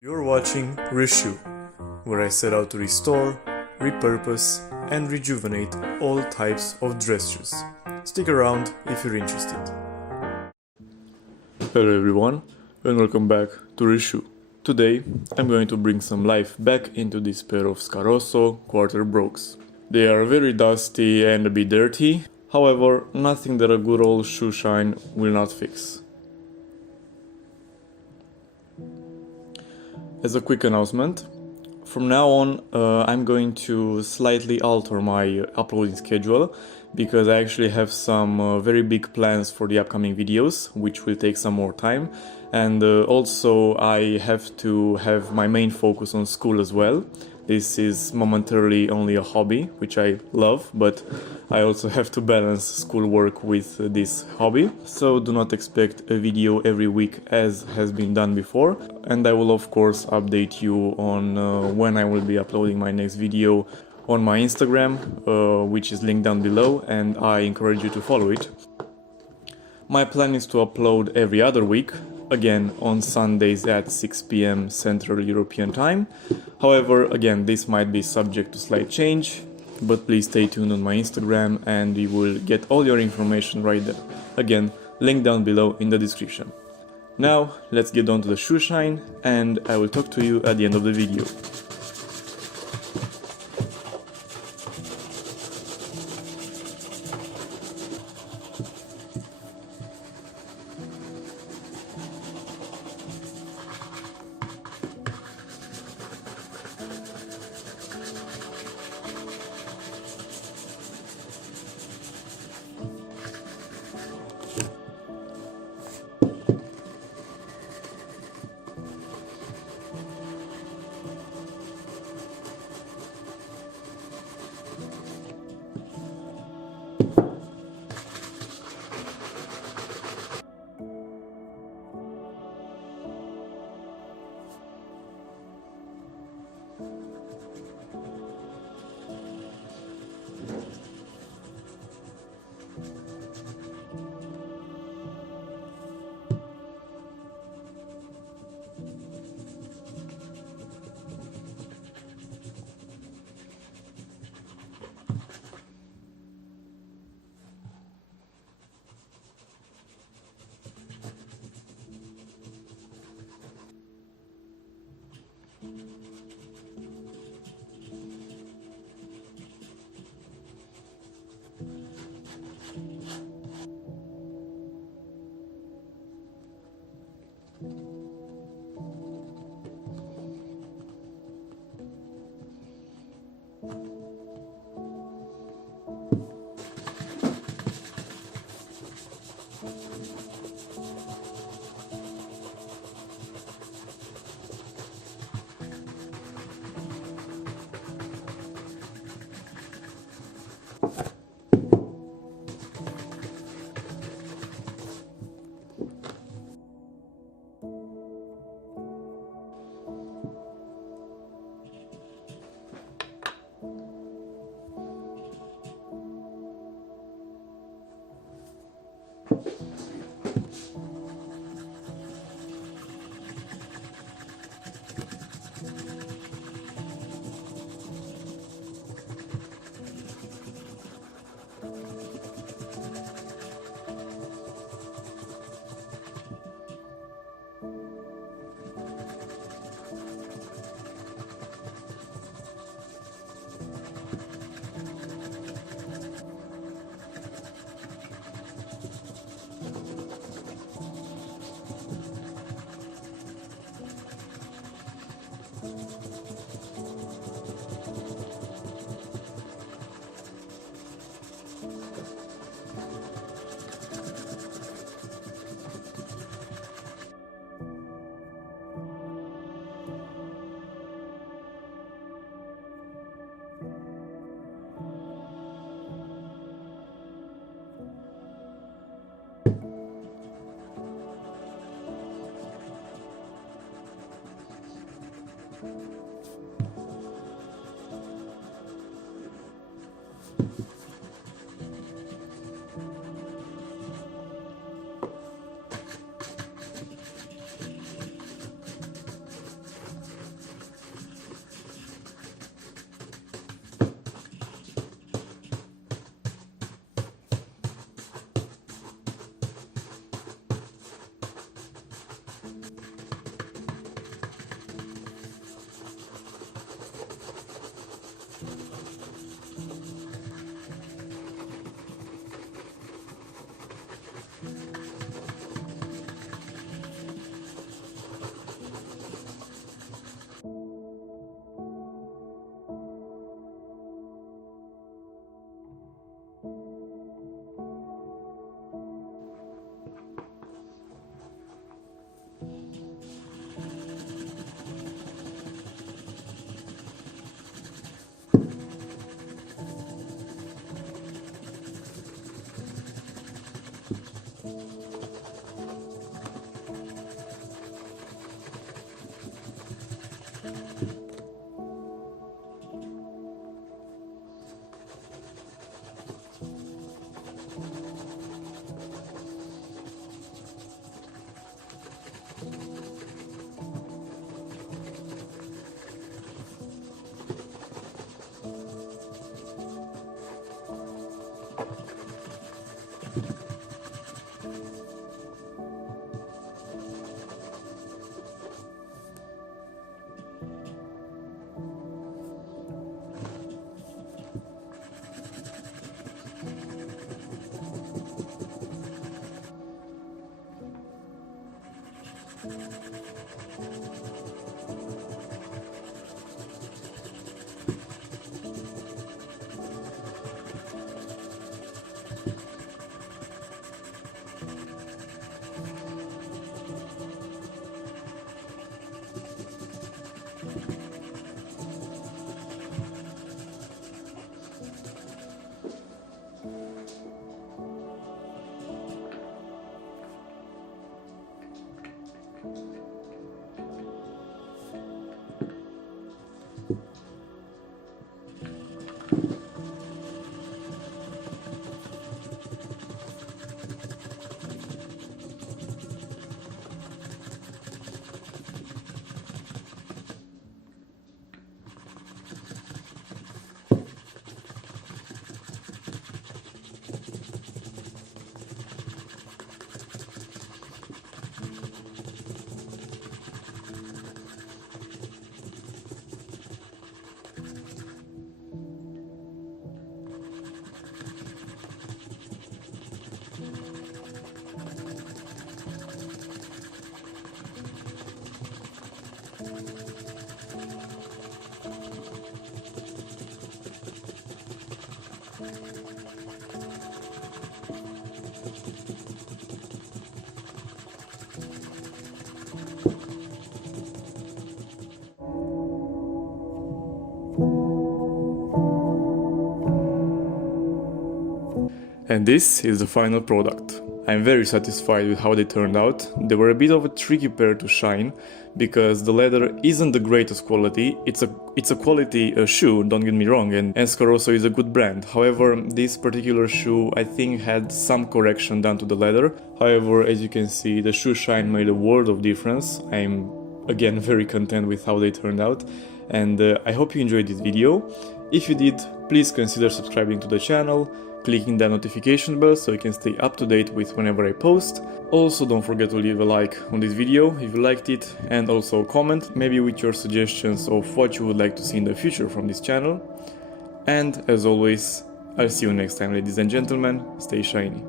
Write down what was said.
You're watching ReShoe, where I set out to restore, repurpose, and rejuvenate all types of dress shoes. Stick around if you're interested. Hello everyone, and welcome back to ReShoe. Today, I'm going to bring some life back into this pair of SCAROSSO quarter brogues. They are very dusty and a bit dirty, however, nothing that a good old shoe shine will not fix. As a quick announcement, from now on I'm going to slightly alter my uploading schedule because I actually have some very big plans for the upcoming videos, which will take some more time, and also I have to have my main focus on school as well. This is momentarily only a hobby, which I love, but I also have to balance schoolwork with this hobby. So do not expect a video every week as has been done before. And I will of course update you on when I will be uploading my next video on my Instagram, which is linked down below, and I encourage you to follow it. My plan is to upload every other week, again on Sundays at 6 p.m. Central European Time. However, again, this might be subject to slight change, but please stay tuned on my Instagram and you will get all your information right there. Again, link down below in the description. Now, let's get on to the shoe shine, and I will talk to you at the end of the video. And this is the final product. I'm very satisfied with how they turned out. They were a bit of a tricky pair to shine, because the leather isn't the greatest quality. It's a quality shoe, don't get me wrong, and SCAROSSO is a good brand. However, this particular shoe I think had some correction done to the leather. However, as you can see, the shoe shine made a world of difference. I'm again very content with how they turned out, and I hope you enjoyed this video. If you did, please consider subscribing to the channel, clicking that notification bell so you can stay up to date with whenever I post. Also, don't forget to leave a like on this video if you liked it, and also comment maybe with your suggestions of what you would like to see in the future from this channel. And as always, I'll see you next time, ladies and gentlemen. Stay shiny.